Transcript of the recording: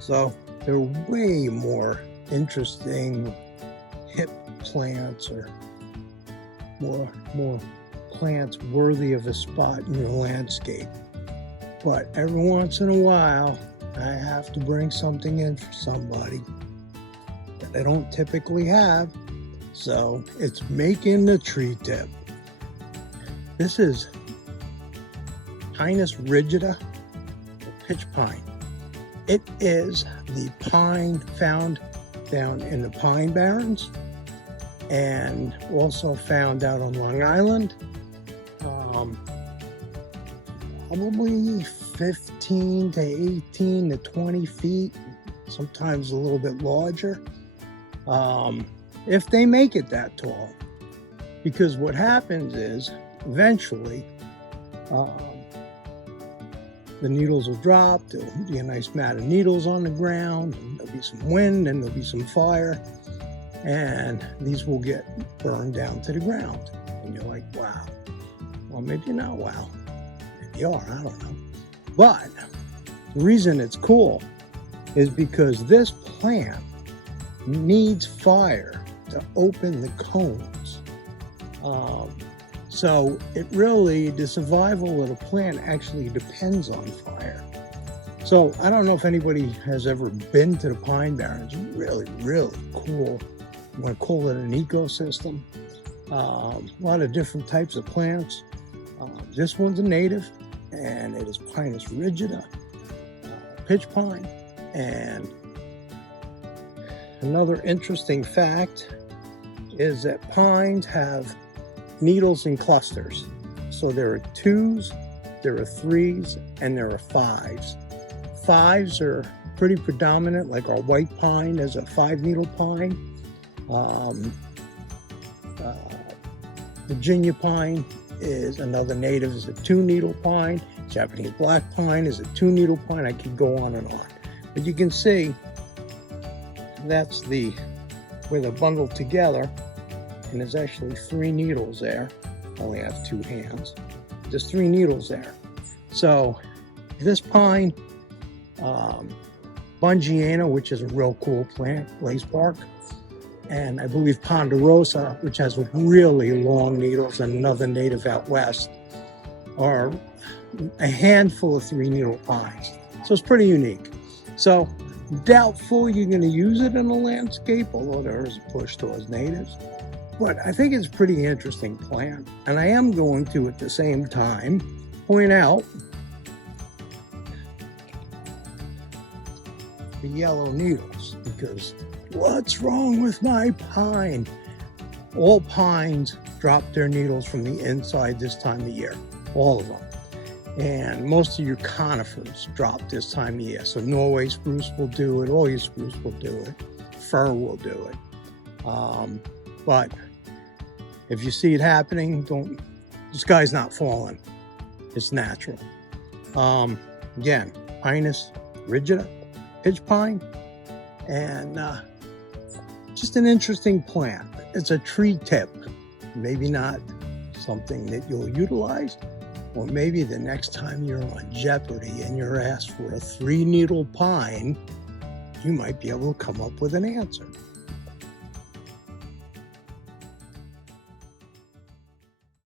So there are way more interesting hip plants or more plants worthy of a spot in your landscape. But every once in a while, I have to bring something in for somebody that I don't typically have. So it's making the tree tip. This is Pinus rigida, or pitch pine. It is the pine found down in the Pine Barrens and also found out on Long Island. Probably 15 to 18 to 20 feet, sometimes a little bit larger, if they make it that tall. Because what happens is, eventually, the needles will drop, there'll be a nice mat of needles on the ground, and there'll be some wind, and there'll be some fire, and these will get burned down to the ground. And you're like, wow. Well, maybe you're not wow. Maybe you are, I don't know. But the reason it's cool is because this plant needs fire to open the cones. So it really, the survival of the plant actually depends on fire. So I don't know if anybody has ever been to the Pine Barrens. Really, really cool. You want to call it an ecosystem. A lot of different types of plants. This one's a native, and it is Pinus rigida, pitch pine. And another interesting fact is that pines have needles in clusters. So there are 2s, there are 3s, and there are 5s. 5s are pretty predominant, like our white pine is a 5-needle pine. Virginia pine is another native, is a 2-needle pine. Japanese black pine is a 2-needle pine. I could go on and on. But you can see that's where they're bundled together. And there's actually 3 needles there. I only have 2 hands. There's 3 needles there. So this pine, Bungiana, which is a real cool plant, lace bark, and I believe Ponderosa, which has really long needles, and another native out west, are a handful of 3-needle pines. So it's pretty unique. So doubtful you're going to use it in a landscape, although there is a push towards natives. But I think it's a pretty interesting plant. And I am going to, at the same time, point out the yellow needles, because what's wrong with my pine? All pines drop their needles from the inside this time of year, all of them. And most of your conifers drop this time of year. So Norway spruce will do it, all your spruce will do it, fir will do it. But if you see it happening, the sky's not falling. It's natural. Again, Pinus rigida, pitch pine, and just an interesting plant. It's a tree tip. Maybe not something that you'll utilize, or maybe the next time you're on Jeopardy and you're asked for a 3-needle pine, you might be able to come up with an answer.